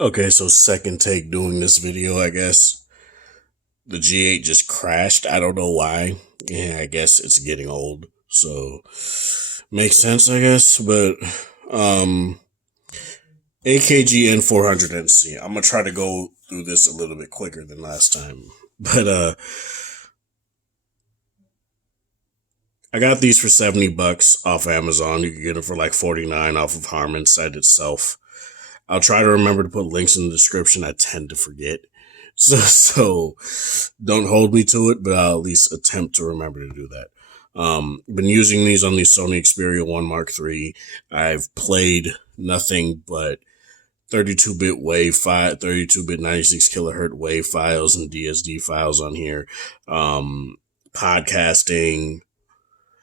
Okay, so second take doing this video, I guess. The G8 just crashed. I don't know why. Yeah, I guess it's getting old. So makes sense, I guess. But AKG N400NC. I'm gonna try to go through this a little bit quicker than last time. But I got these for $70 off Amazon. You can get them for like 49 off of Harman site itself. I'll try to remember to put links in the description. I tend to forget. So don't hold me to it, but I'll at least attempt to remember to do that. Been using these on the Sony Xperia 1 Mark III. I've played nothing but 32-bit wave file, 32-bit 96 kilohertz wave files and DSD files on here. Podcasting,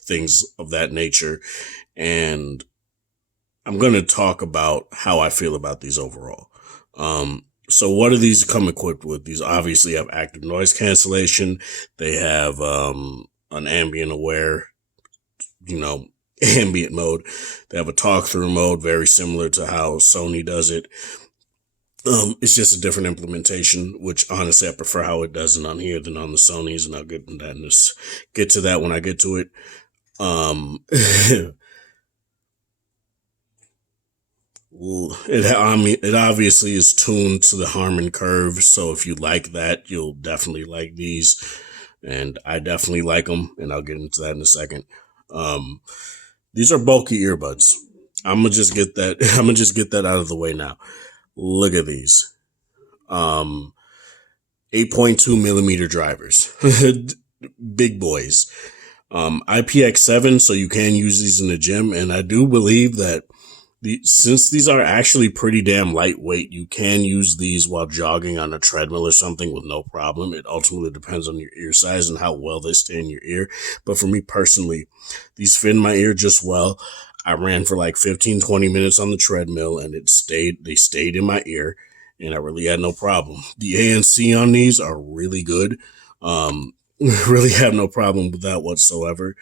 things of that nature. And I'm going to talk about how I feel about these overall. So what do these come equipped with? These obviously have active noise cancellation. They have an ambient aware, ambient mode. They have a talk through mode, very similar to how Sony does it. It's just a different implementation, which honestly I prefer how it does it on here than on the Sonys, and I'll get to that when I get to it. It obviously is tuned to the Harman curve, so if you like that, you'll definitely like these, and I definitely like them, and I'll get into that in a second. These are bulky earbuds. I'm gonna just get that out of the way now. Look at these. 8.2 millimeter drivers. Big boys. IPX7, so you can use these in the gym, and I do believe that since these are actually pretty damn lightweight, you can use these while jogging on a treadmill or something with no problem. It ultimately depends on your ear size and how well they stay in your ear. But for me personally, these fit in my ear just well. I ran for like 15-20 minutes on the treadmill, and they stayed in my ear, and I really had no problem. The ANC on these are really good. Really have no problem with that whatsoever.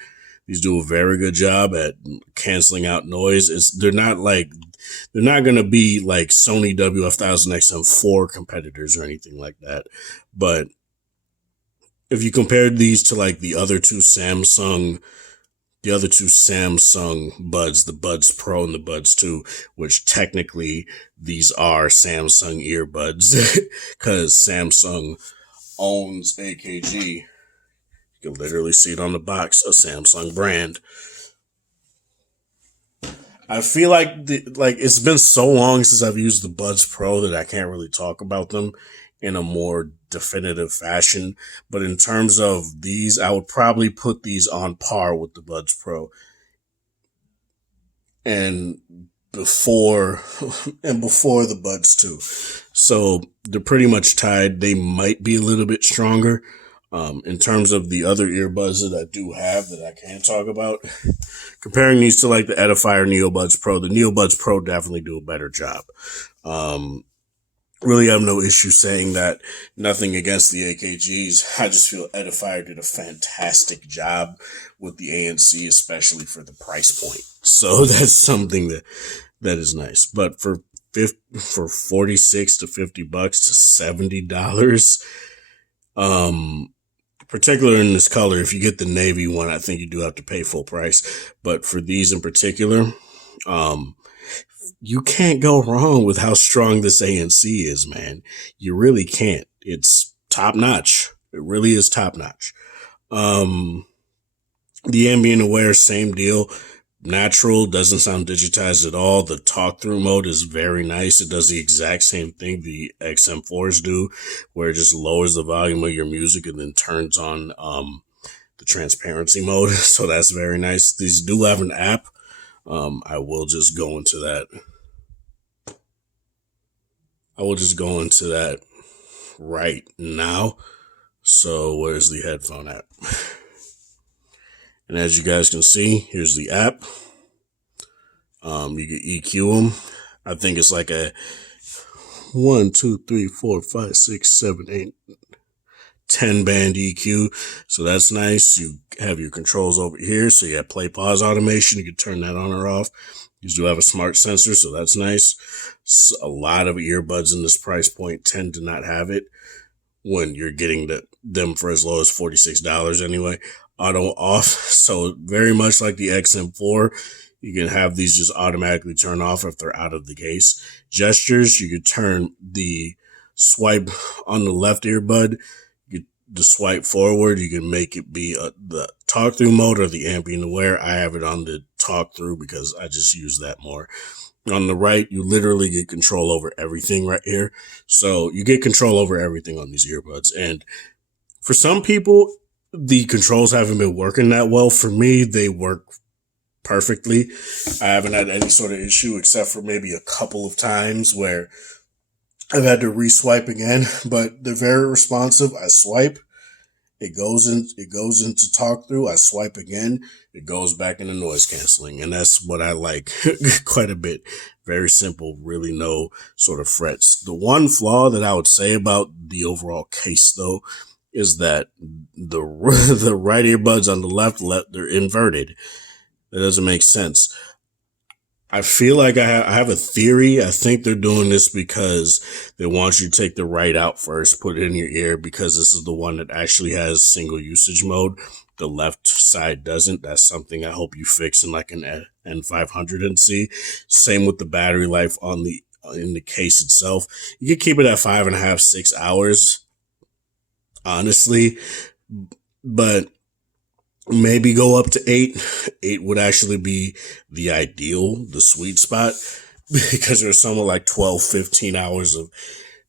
These do a very good job at canceling out noise. They're not going to be like Sony WF-1000XM4 competitors or anything like that. But if you compare these to like the other two Samsung buds, the Buds Pro and the Buds 2, which technically these are Samsung earbuds because Samsung owns AKG. You can literally see it on the box, a Samsung brand. I feel like it's been so long since I've used the Buds Pro that I can't really talk about them in a more definitive fashion. But in terms of these, I would probably put these on par with the Buds Pro. And before the Buds 2. So they're pretty much tied. They might be a little bit stronger. In terms of the other earbuds that I do have that I can talk about, comparing these to like the Edifier NeoBuds Pro, the NeoBuds Pro definitely do a better job. Really have no issue saying that. Nothing against the AKGs. I just feel Edifier did a fantastic job with the ANC, especially for the price point. So that's something that is nice. But for $46 to $50 to $70, particular in this color, if you get the navy one, I think you do have to pay full price. But for these in particular, you can't go wrong with how strong this ANC is, man. You really can't. It's top notch. It really is top notch. The ambient aware, same deal. Natural, doesn't sound digitized at all. The talk through mode is very nice. It does the exact same thing the XM4s do, where it just lowers the volume of your music and then turns on the transparency mode. So that's very nice. These do have an app. I will just go into that. Right now. So where's the headphone app? And as you guys can see, here's the app. You can EQ them. I think it's like a 1, 2, 3, 4, 5, 6, 7, 8, 10 band EQ. So that's nice. You have your controls over here. So you have play pause automation. You can turn that on or off. These do have a smart sensor, so that's nice. A lot of earbuds in this price point tend to not have it when you're getting them for as low as $46 anyway. Auto off, so very much like the XM4, you can have these just automatically turn off if they're out of the case. Gestures, you could turn the swipe on the left earbud, the swipe forward, you can make it be the talk through mode or the ambient aware. I have it on the talk through because I just use that more. On the right, you literally get control over everything right here. So you get control over everything on these earbuds. And for some people, the controls haven't been working that well. For me, they work perfectly. I haven't had any sort of issue except for maybe a couple of times where I've had to re-swipe again, but they're very responsive. I swipe, it goes into talk through. I swipe again, it goes back into noise canceling, and that's what I like quite a bit. Very simple, really no sort of frets. The one flaw that I would say about the overall case, though, is that the right earbuds on the left, they're inverted. That doesn't make sense. I feel like I have a theory. I think they're doing this because they want you to take the right out first, put it in your ear, because this is the one that actually has single usage mode. The left side doesn't. That's something I hope you fix in like an N400NC. Same with the battery life in the case itself. You can keep it at 5.5, 6 hours, honestly, but maybe go up to 8. 8 would actually be the ideal, the sweet spot, because there's somewhere like 12, 15 hours of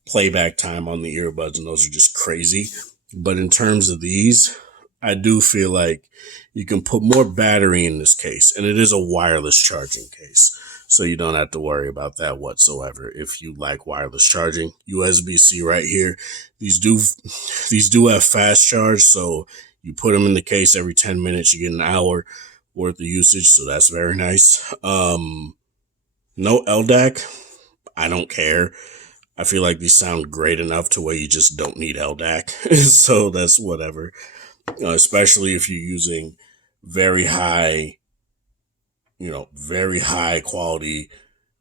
playback time on the earbuds, and those are just crazy. But in terms of these, I do feel like you can put more battery in this case, and it is a wireless charging case, so you don't have to worry about that whatsoever. If you like wireless charging, USB-C right here. These do have fast charge, so you put them in the case every 10 minutes, you get an hour worth of usage, so that's very nice. No LDAC. I don't care. I feel like these sound great enough to where you just don't need LDAC, so that's whatever. Especially if you're using very high quality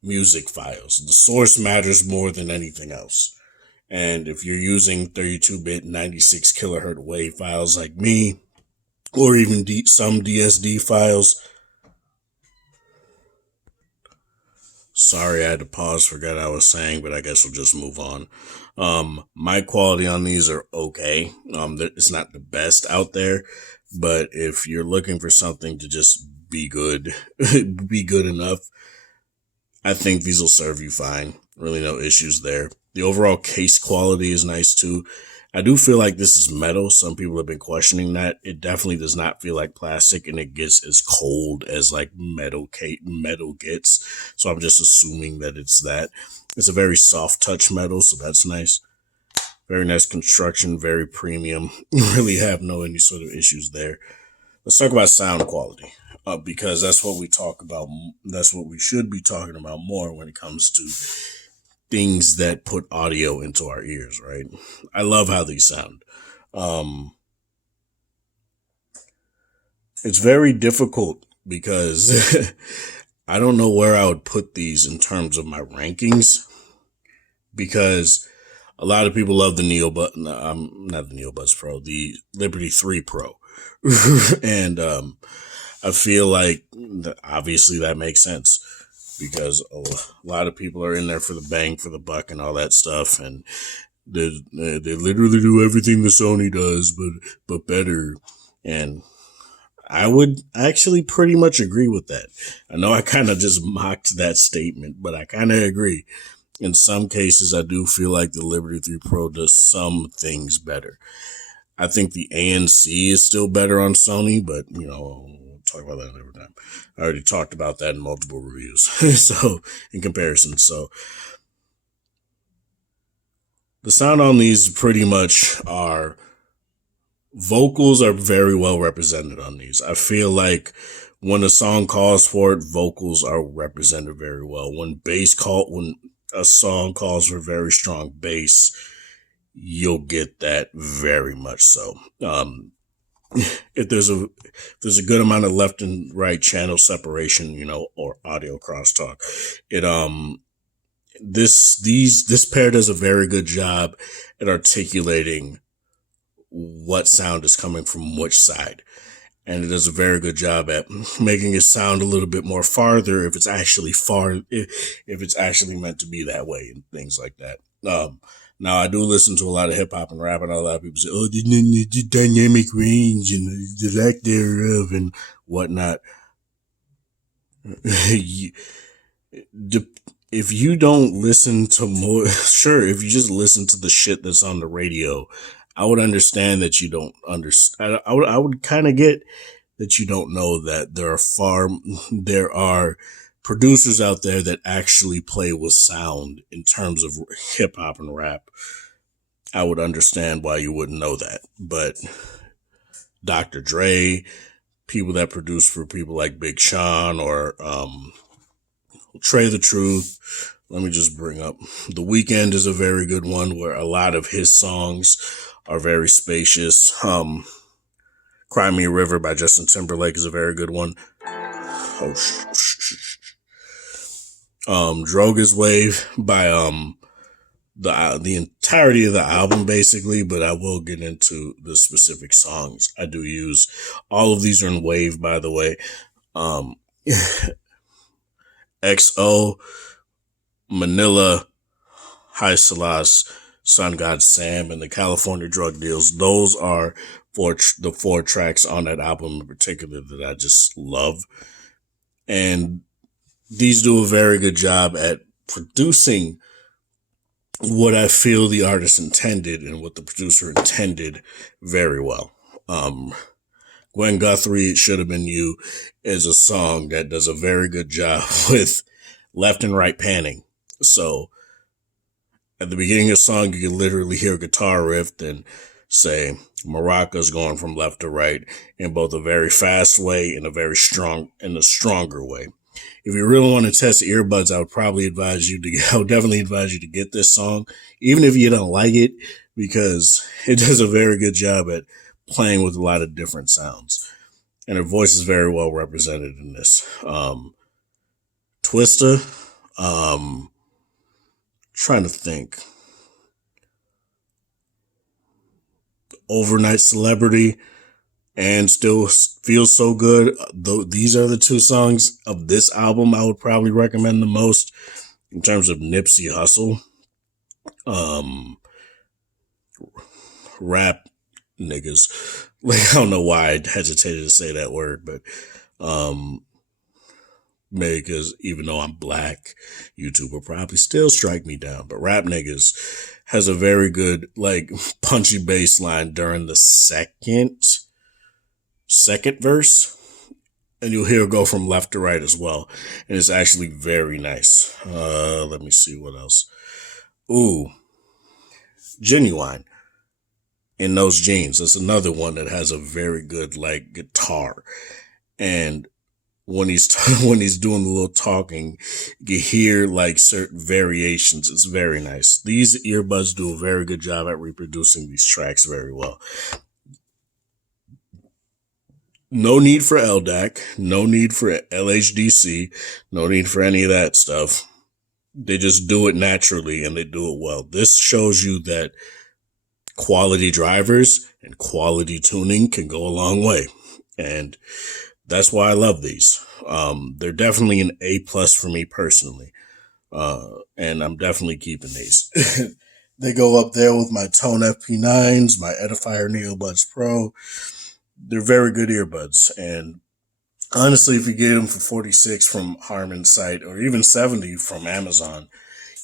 music files. The source matters more than anything else. And if you're using 32-bit 96 kilohertz wave files like me, or even some DSD files. Sorry, I had to pause, forgot what I was saying, but I guess we'll just move on. Mic quality on these are okay. It's not the best out there, but if you're looking for something to just be good, be good enough, I think these will serve you fine. Really no issues there. The overall case quality is nice too. I do feel like this is metal. Some people have been questioning that. It definitely does not feel like plastic, and it gets as cold as like metal gets. So I'm just assuming that it's that. It's a very soft touch metal, so that's nice. Very nice construction, very premium. Really have no any sort of issues there. Let's talk about sound quality, because that's what we talk about. That's what we should be talking about more when it comes to things that put audio into our ears, right? I love how these sound. It's very difficult because I don't know where I would put these in terms of my rankings, because a lot of people love the not the NeoBuds Pro, the Liberty 3 Pro. And I feel like obviously that makes sense, because a lot of people are in there for the bang for the buck and all that stuff, and they literally do everything the Sony does, but better. And I would actually pretty much agree with that. I know I kind of just mocked that statement, but I kind of agree. In some cases, I do feel like the Liberty 3 Pro does some things better. I think the ANC is still better on Sony, but, we'll talk about that another time. I already talked about that in multiple reviews. So, in comparison. So, the sound on these pretty much vocals are very well represented on these. I feel like when a song calls for it, vocals are represented very well. When a song calls for very strong bass, you'll get that very much so. if there's a good amount of left and right channel separation, you know, or audio crosstalk, it this pair does a very good job at articulating what sound is coming from which side. And it does a very good job at making it sound a little bit more farther if it's actually if it's actually meant to be that way and things like that. Now I do listen to a lot of hip hop and rap, and a lot of people say, "Oh, the dynamic range and the lack thereof and whatnot." If you don't listen to more, sure, if you just listen to the shit that's on the radio, I would understand that you don't understand. I would kind of get that you don't know that there are producers out there that actually play with sound in terms of hip hop and rap. I would understand why you wouldn't know that, but Dr. Dre, people that produce for people like Big Sean or Trey the Truth. Let me just bring up The Weeknd is a very good one where a lot of his songs are very spacious. Cry Me a River by Justin Timberlake is a very good one. Droga's Wave by the entirety of the album basically, but I will get into the specific songs. I do use all of these are in Wave, by the way. XO, Manila, High Salas, Sun God Sam, and the California Drug Deals. Those are the four tracks on that album in particular that I just love. And these do a very good job at producing what I feel the artist intended and what the producer intended very well. Gwen Guthrie, It Should Have Been You, is a song that does a very good job with left and right panning. So at the beginning of the song, you can literally hear a guitar riff and say maracas going from left to right in both a very fast way and a stronger way. If you really want to test earbuds, I would definitely advise you to get this song, even if you don't like it, because it does a very good job at playing with a lot of different sounds. And her voice is very well represented in this. Twista, trying to think. Overnight Celebrity and Still Feels So Good. These are the two songs of this album I would probably recommend the most in terms of Nipsey Hussle. Rap niggas. Like, I don't know why I hesitated to say that word, but maybe because even though I'm black, YouTube will probably still strike me down. But Rap Niggas has a very good, like, punchy bass line during the second verse. And you'll hear it go from left to right as well. And it's actually very nice. Let me see what else. Ooh. Genuine. In Those Jeans. That's another one that has a very good, like, guitar. And when he's doing the little talking, you hear like certain variations. It's very nice. These earbuds do a very good job at reproducing these tracks very well. No need for LDAC, no need for LHDC, no need for any of that stuff. They just do it naturally and they do it well. This shows you that quality drivers and quality tuning can go a long way. And that's why I love these. They're definitely an A+ for me personally. And I'm definitely keeping these. They go up there with my Tone FP9s, my Edifier NeoBuds Pro. They're very good earbuds. And honestly, if you get them for 46 from Harman's site or even 70 from Amazon,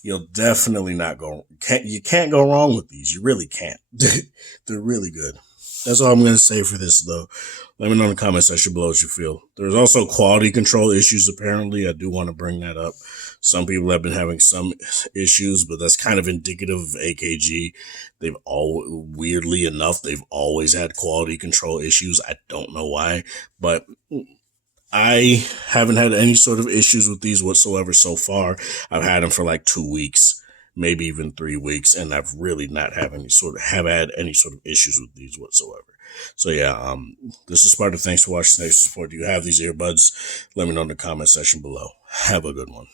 you'll definitely you can't go wrong with these. You really can't. They're really good. That's all I'm going to say for this, though. Let me know in the comment section below what you feel. There's also quality control issues, apparently. I do want to bring that up. Some people have been having some issues, but that's kind of indicative of AKG. Weirdly enough, they've always had quality control issues. I don't know why, but I haven't had any sort of issues with these whatsoever so far. I've had them for like 2 weeks, maybe even 3 weeks, and I've really not had any sort of issues with these whatsoever. So yeah, this is Sparta. Thanks for watching. Thanks for support. Do you have these earbuds? Let me know in the comment section below. Have a good one.